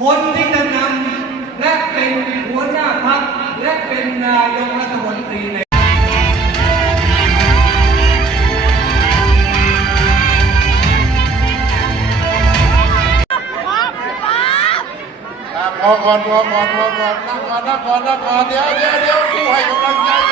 คนที่จะนำและเป็นหัวหน้าพรรคและเป็นนายกรัฐมนตรีในพอก่อนพอก่อนพอก่อนนั่งก่อนนั่งก่อนนั่งก่อนเดี๋ยวเดี๋ยวเดี๋ยวผู้ให้กำลังใจ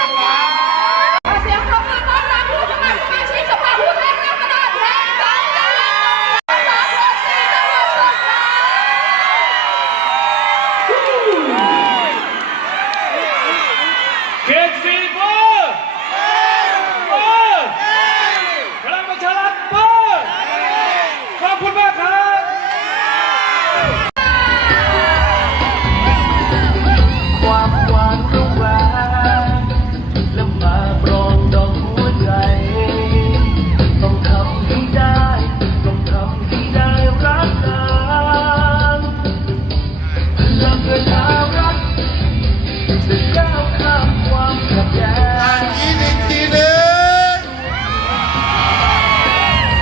นึ่ง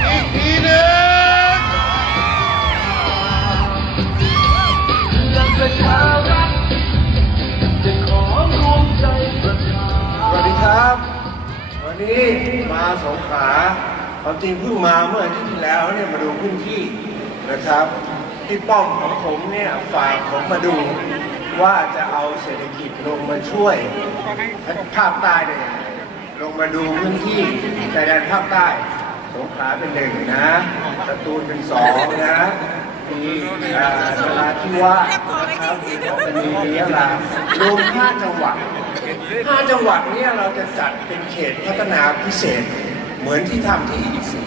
อีกทีหนึ่งพลังประชารัฐจะขอรวมใจประชาสวัสดีครับวันนี้มาสงขาความจริงเพิ่งมาเมื่ออาทิตย์ที่แล้วเนี่ยมาดูพื้นที่นะครับ ที่ป้อมของผมเนี่ยฝากผมมาดูว่าจะเอาเศรษฐกิจลงมาช่วยภาคใต้ได้ยังไงลงมาดูพื้นที่ชายแดนภาคใต้ สงขลาเป็นหนึ่งนะสตูลเป็นสองนะมีอ่านราธิวาสนะครับมีมียลารวมห้าจังหวัดห้าจังหวัดเนี้เราจะจัดเป็นเขตพัฒนาพิเศษเหมือนที่ทำที่อีสี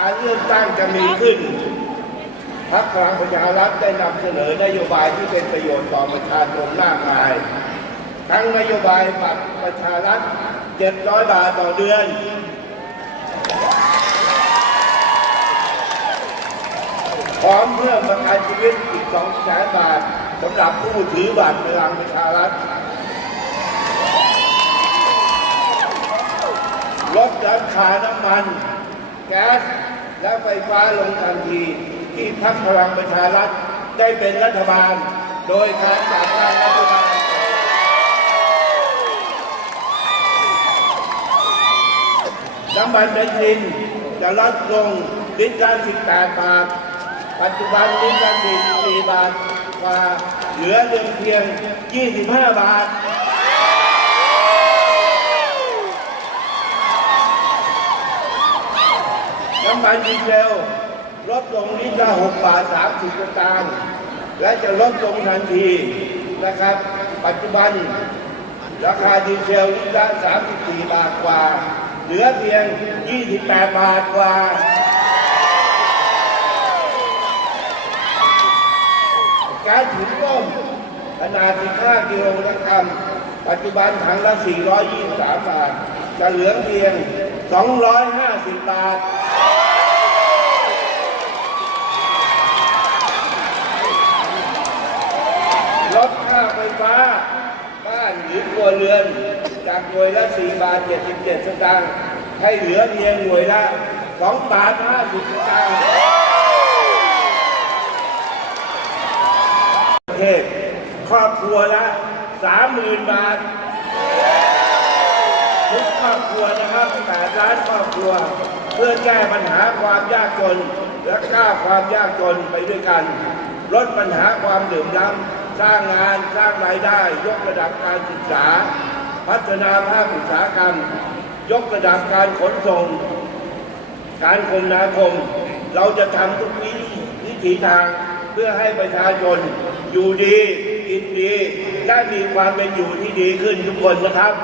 การเลือกตั้งจะมีขึ้นพรรคพลังประชารัฐได้นำเสนอนโยบายที่เป็นประโยชน์ต่อประชาชนมากมาย ทั้งนโยบายบัตรประชารัฐ 700 บาทต่อเดือน พร้อมเพิ่มประกันชีวิตอีก2แสนบาทสำหรับผู้ถือบัตรพลังประชารัฐลดราคาน้ำมัน แก๊ส และไฟฟ้าลงทันทีที่พักพลังประชารัฐได้เป็นรัฐบาล โดยการจัดตั้งรัฐบาลน้ำมันเบนซินจะลดลงลิตรละ18 บาท ปัจจุบันลิตรละ44บาทกว่าเหลือเพียง 25 บาท น้ำมันดีเซลลดลงลิตรละ6บาท30สตางค์และจะลดลงทันทีนะครับ ปัจจุบัน ราคาดีเซลลิตรละ34บาทกว่า เหลือเพียง28บาทกว่าการถุงต้มขนาด 15 กิโลกรัม ปัจจุบันถังละ 423 บาท จะเหลือเพียง 250 บาท ลดค่าไฟ้า บ้านหรือครัวเรือนจากหน่วยละ 4 บาท 77 สตางค์ให้เหลือเพียงหน่วยละ 2 บาท 50 สตางค์ประเทศครอบครัวละ 30,000 บาททุกครอบครัวนะครับ8ล้านครอบครัว เพื่อแก้ปัญหาความยากจน และก้าวความยากจนไปด้วยกัน ลดปัญหาความเหลื่อมล้ำ สร้างงานสร้างรายได้ ยกระดับการศึกษา พัฒนาภาคอุตสาหกรรม ยกระดับการขนส่ง การคมนาคม เราจะทำทุกวิวิถีทางเพื่อให้ประชาชนอยู่ดีกินดีและมีความเป็นอยู่ที่ดีขึ้นทุกคนนะครับ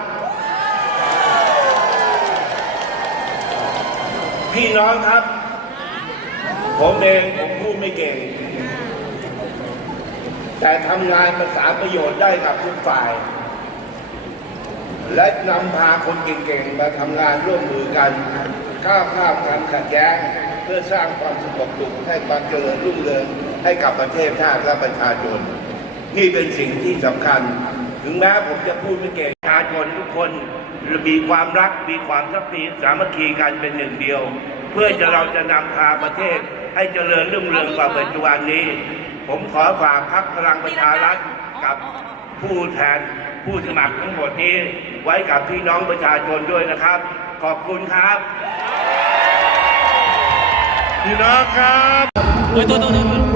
พี่น้องครับ ผมเองผมพูดไม่เก่ง แต่ทำงานประสานประโยชน์ได้กับทุกฝ่าย และนำพาคนเก่งๆมาทำงานร่วมมือกันก้าวข้ามการขัดแย้งเพื่อสร้างความสงบสุขให้ความเจริญรุ่งเรืองให้กับประเทศชาติและประชาชนนี่เป็นสิ่งที่สำคัญ ถึงแม้ผมจะพูดไม่เก่งประชาชนทุกคนมีความรักมีความสักทีสามัคคีกันเป็นหนึ่งเดียว เพื่อจะเราจะนำพาประเทศให้เจริญรุ่งเรืองกว่าปัจจุบันนี้ ผมขอฝากพรรคพลังประชารัฐกับผู้แทนผู้สมัครทั้งหมดนี้ ไว้กับพี่น้องประชาชนด้วยนะครับ ขอบคุณครับพี่น้องครับให้ยตัวตัวตัว